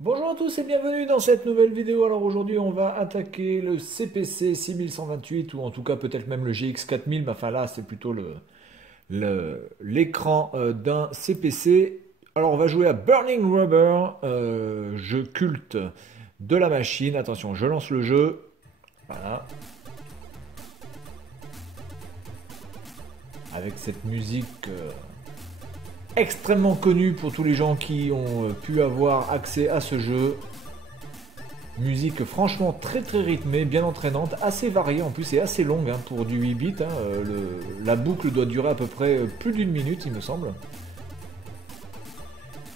Bonjour à tous et bienvenue dans cette nouvelle vidéo. Alors aujourd'hui on va attaquer le CPC 6128 ou en tout cas peut-être même le GX 4000, mais enfin là c'est plutôt l'écran d'un CPC. Alors on va jouer à Burning Rubber, jeu culte de la machine. Attention, je lance le jeu. Voilà, avec cette musique extrêmement connue pour tous les gens qui ont pu avoir accès à ce jeu. Musique franchement très très rythmée, bien entraînante, assez variée en plus et assez longue hein, pour du 8 bits. Hein. La boucle doit durer à peu près plus d'une minute il me semble.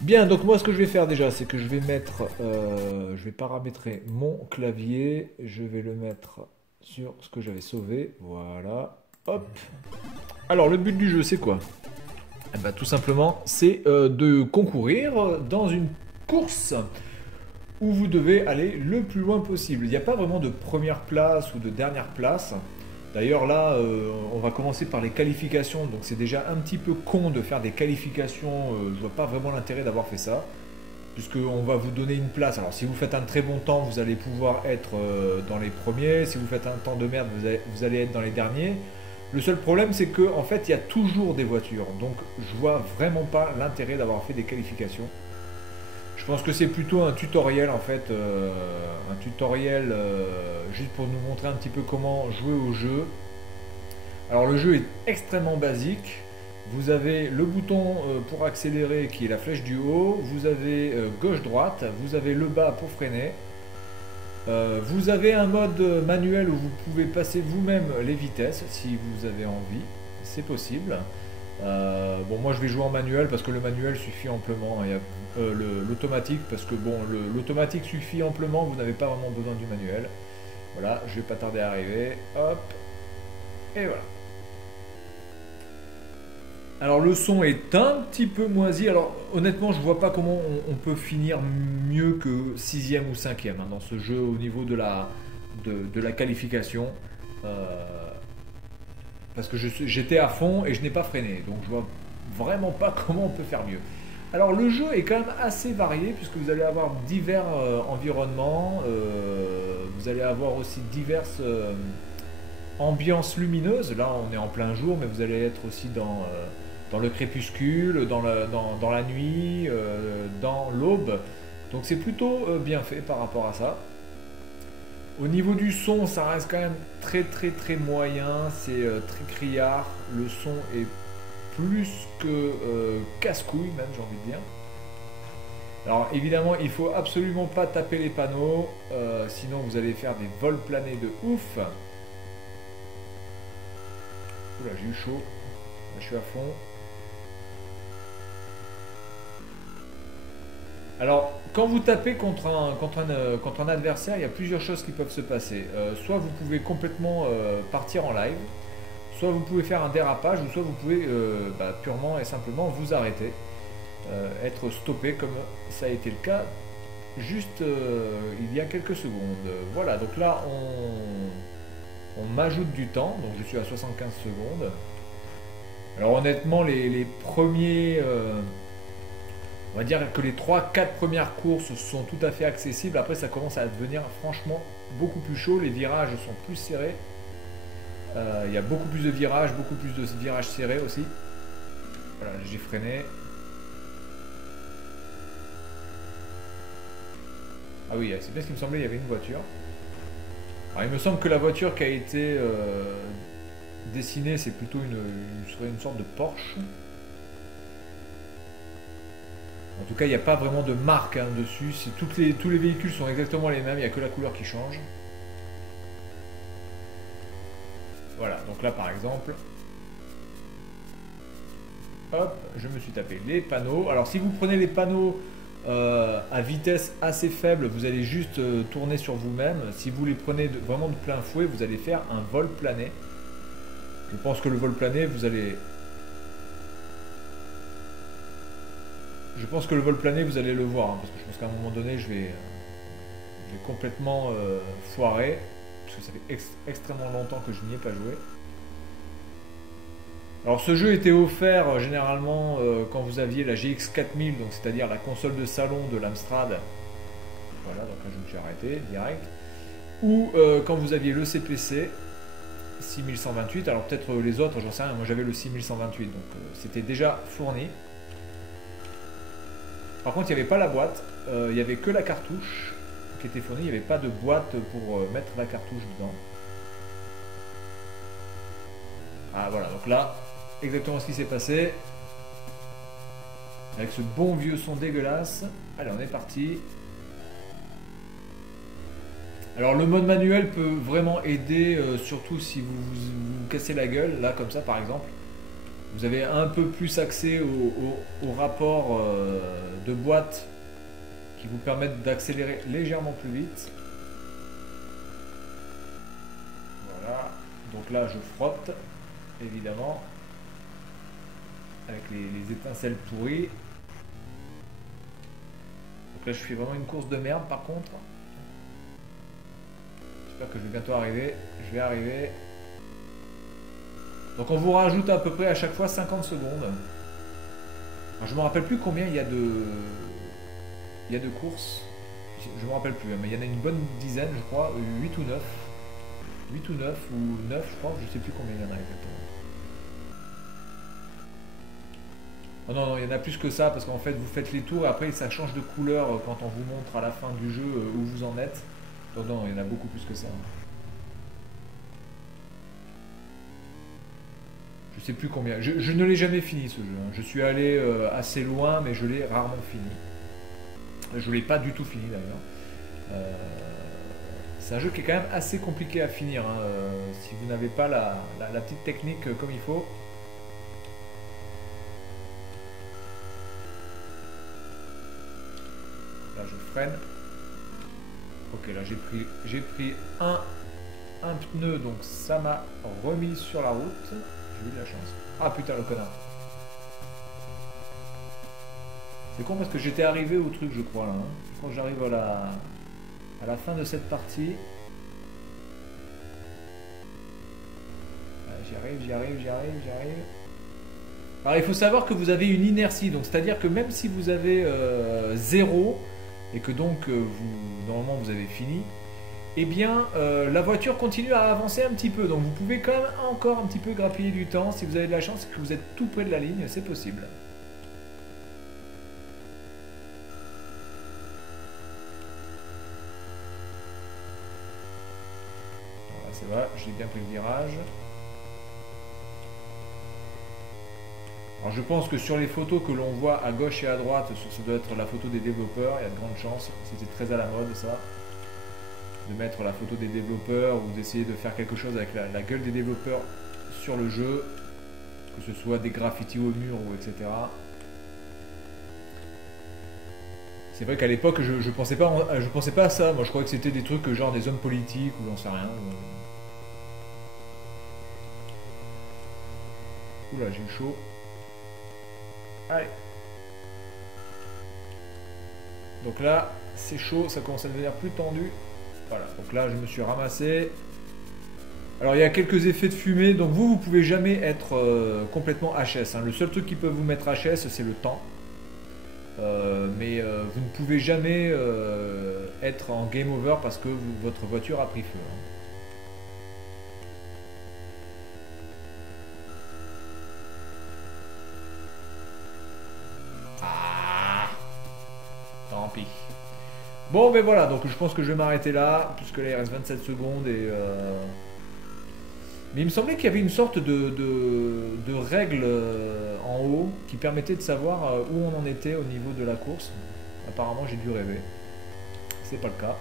Bien, donc moi ce que je vais faire déjà, c'est que je vais mettre, je vais paramétrer mon clavier, je vais le mettre sur ce que j'avais sauvé, voilà, hop. Alors le but du jeu c'est quoi? Eh ben, tout simplement c'est de concourir dans une course où vous devez aller le plus loin possible. Il n'y a pas vraiment de première place ou de dernière place. D'ailleurs là, on va commencer par les qualifications, donc c'est déjà un petit peu con de faire des qualifications, je vois pas vraiment l'intérêt d'avoir fait ça, puisqu'on va vous donner une place. Alors si vous faites un très bon temps, vous allez pouvoir être dans les premiers, si vous faites un temps de merde, vous allez être dans les derniers. Le seul problème c'est que en fait il y a toujours des voitures, donc je vois vraiment pas l'intérêt d'avoir fait des qualifications. Je pense que c'est plutôt un tutoriel en fait, un tutoriel juste pour nous montrer un petit peu comment jouer au jeu. Alors le jeu est extrêmement basique. Vous avez le bouton pour accélérer qui est la flèche du haut, vous avez gauche-droite, vous avez le bas pour freiner. Vous avez un mode manuel où vous pouvez passer vous-même les vitesses si vous avez envie, c'est possible. Bon, moi je vais jouer en manuel parce que le manuel suffit amplement. Il y a l'automatique parce que bon, l'automatique suffit amplement, vous n'avez pas vraiment besoin du manuel. Voilà, je vais pas tarder à arriver. Hop, et voilà. Alors le son est un petit peu moisi. Alors honnêtement, je vois pas comment on peut finir mieux que sixième ou cinquième hein, dans ce jeu au niveau de la qualification. Euh, Parce que j'étais à fond et je n'ai pas freiné. Donc je vois vraiment pas comment on peut faire mieux. Alors le jeu est quand même assez varié puisque vous allez avoir divers environnements, vous allez avoir aussi diverses ambiances lumineuses. Là on est en plein jour mais vous allez être aussi dans le crépuscule, dans la nuit, dans l'aube. Donc c'est plutôt bien fait par rapport à ça. Au niveau du son, ça reste quand même très très très moyen, c'est très criard, le son est plus que casse-couille même j'ai envie de dire. Alors évidemment il faut absolument pas taper les panneaux, sinon vous allez faire des vols planés de ouf. Oula j'ai eu chaud, là, je suis à fond. Alors, quand vous tapez contre un adversaire, il y a plusieurs choses qui peuvent se passer. Soit vous pouvez complètement partir en live, soit vous pouvez faire un dérapage, ou soit vous pouvez purement et simplement vous arrêter, être stoppé comme ça a été le cas juste il y a quelques secondes. Voilà, donc là on m'ajoute du temps, donc je suis à 75 secondes. Alors honnêtement, les premiers... on va dire que les trois quatre premières courses sont tout à fait accessibles. Après, ça commence à devenir franchement beaucoup plus chaud. Les virages sont plus serrés. Il y a beaucoup plus de virages serrés aussi. Voilà, j'ai freiné. Ah oui, c'est bien ce qu'il me semblait, il y avait une voiture. Alors, il me semble que la voiture qui a été dessinée, c'est plutôt serait une sorte de Porsche. En tout cas, il n'y a pas vraiment de marque hein, dessus. Tous les véhicules sont exactement les mêmes, il n'y a que la couleur qui change. Voilà, donc là par exemple, hop, je me suis tapé les panneaux. Alors si vous prenez les panneaux à vitesse assez faible, vous allez juste tourner sur vous-même. Si vous les prenez vraiment de plein fouet, vous allez faire un vol plané. Je pense que le vol plané, vous allez... Je pense que le vol plané, vous allez le voir, hein, parce que je pense qu'à un moment donné, je vais complètement foirer, parce que ça fait extrêmement longtemps que je n'y ai pas joué. Alors ce jeu était offert généralement quand vous aviez la GX 4000, donc c'est-à-dire la console de salon de l'Amstrad, Voilà, donc là je me suis arrêté direct. Ou quand vous aviez le CPC 6128, alors peut-être les autres, j'en sais rien, moi j'avais le 6128, donc c'était déjà fourni. Par contre il n'y avait pas la boîte, il n'y avait que la cartouche qui était fournie, il n'y avait pas de boîte pour mettre la cartouche dedans. Ah voilà, donc là, exactement ce qui s'est passé. Avec ce bon vieux son dégueulasse. Allez, on est parti. Alors le mode manuel peut vraiment aider, surtout si vous cassez la gueule, là comme ça par exemple. Vous avez un peu plus accès au rapport de boîte qui vous permettent d'accélérer légèrement plus vite. Voilà, donc là je frotte, évidemment, avec les étincelles pourries. Donc là je fais vraiment une course de merde par contre. J'espère que je vais bientôt arriver. Je vais arriver. Donc on vous rajoute à peu près à chaque fois 50 secondes. Alors, je me rappelle plus combien il y a de courses. Je me rappelle plus, mais il y en a une bonne dizaine, je crois, 8 ou 9. 8 ou 9 ou 9, je crois, je sais plus combien il y en a exactement. Oh non, non, il y en a plus que ça, parce qu'en fait, vous faites les tours et après, ça change de couleur quand on vous montre à la fin du jeu où vous en êtes. Donc non, il y en a beaucoup plus que ça. Je sais plus combien. Je ne l'ai jamais fini ce jeu. Je suis allé assez loin, mais je l'ai rarement fini. Je ne l'ai pas du tout fini d'ailleurs. C'est un jeu qui est quand même assez compliqué à finir. Si vous n'avez pas la petite technique comme il faut. Là je freine. Ok, là j'ai pris un pneu, donc ça m'a remis sur la route. J'ai eu de la chance. Ah putain le connard. C'est con parce que j'étais arrivé au truc je crois là. Quand j'arrive à la fin de cette partie. J'y arrive. Alors il faut savoir que vous avez une inertie, donc c'est-à-dire que même si vous avez 0 et que donc normalement vous avez fini, eh bien la voiture continue à avancer un petit peu, donc vous pouvez quand même encore un petit peu grappiller du temps si vous avez de la chance et que vous êtes tout près de la ligne, c'est possible. Voilà, ça va, j'ai bien pris le virage. Alors je pense que sur les photos que l'on voit à gauche et à droite, ça doit être la photo des développeurs, il y a de grandes chances, c'était très à la mode ça, de mettre la photo des développeurs ou d'essayer de faire quelque chose avec la gueule des développeurs sur le jeu, que ce soit des graffitis au mur ou etc. C'est vrai qu'à l'époque je pensais pas à ça, moi je croyais que c'était des trucs genre des hommes politiques ou j'en sais rien. Oula j'ai eu chaud. Allez. Donc là, c'est chaud, ça commence à devenir plus tendu. Voilà, donc là, je me suis ramassé. Alors, il y a quelques effets de fumée. Donc, vous pouvez jamais être complètement HS. Le seul truc qui peut vous mettre HS, c'est le temps. Mais vous ne pouvez jamais être en game over parce que votre voiture a pris feu. Tant pis. Bon, ben voilà, donc je pense que je vais m'arrêter là, puisque là il reste 27 secondes et. Mais il me semblait qu'il y avait une sorte de règle en haut qui permettait de savoir où on en était au niveau de la course. Apparemment, j'ai dû rêver. C'est pas le cas.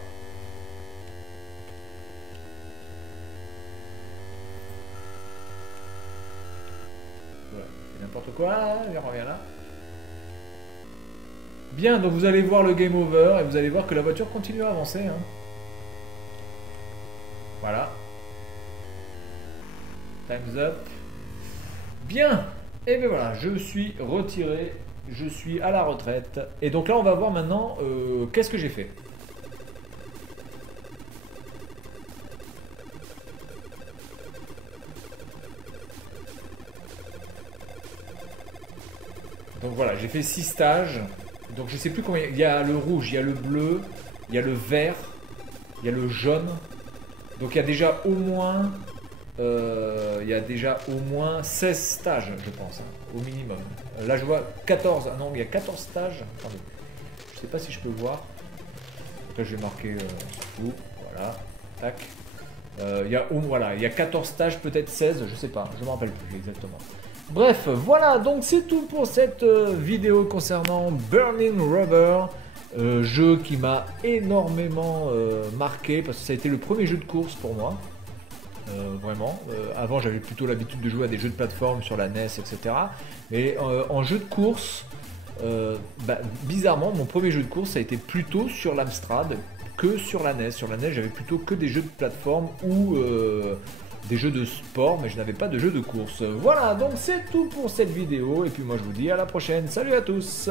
Voilà, c'est n'importe quoi, il revient là. Bien, donc vous allez voir le game over et vous allez voir que la voiture continue à avancer. Voilà. Time's up. Bien. Et bien voilà, je suis retiré. Je suis à la retraite. Et donc là, on va voir maintenant qu'est-ce que j'ai fait. Donc voilà, j'ai fait 6 stages. Donc je sais plus combien. Il y a le rouge, il y a le bleu, il y a le vert, il y a le jaune. Donc il y a déjà au moins, 16 stages, je pense, hein, au minimum. Là je vois 14, ah non, il y a 14 stages. Attendez, je sais pas si je peux voir. Là je vais marquer tout, voilà, tac. Voilà, il y a 14 stages, peut-être 16, je sais pas, je me rappelle plus exactement. Bref, voilà, donc c'est tout pour cette vidéo concernant Burning Rubber. Jeu qui m'a énormément marqué parce que ça a été le premier jeu de course pour moi. Vraiment. Avant, j'avais plutôt l'habitude de jouer à des jeux de plateforme sur la NES, etc. Mais en jeu de course, bizarrement, mon premier jeu de course, ça a été plutôt sur l'Amstrad que sur la NES. Sur la NES, j'avais plutôt que des jeux de plateforme ou des jeux de sport, mais je n'avais pas de jeux de course. Voilà, donc c'est tout pour cette vidéo. Et puis moi, je vous dis à la prochaine. Salut à tous!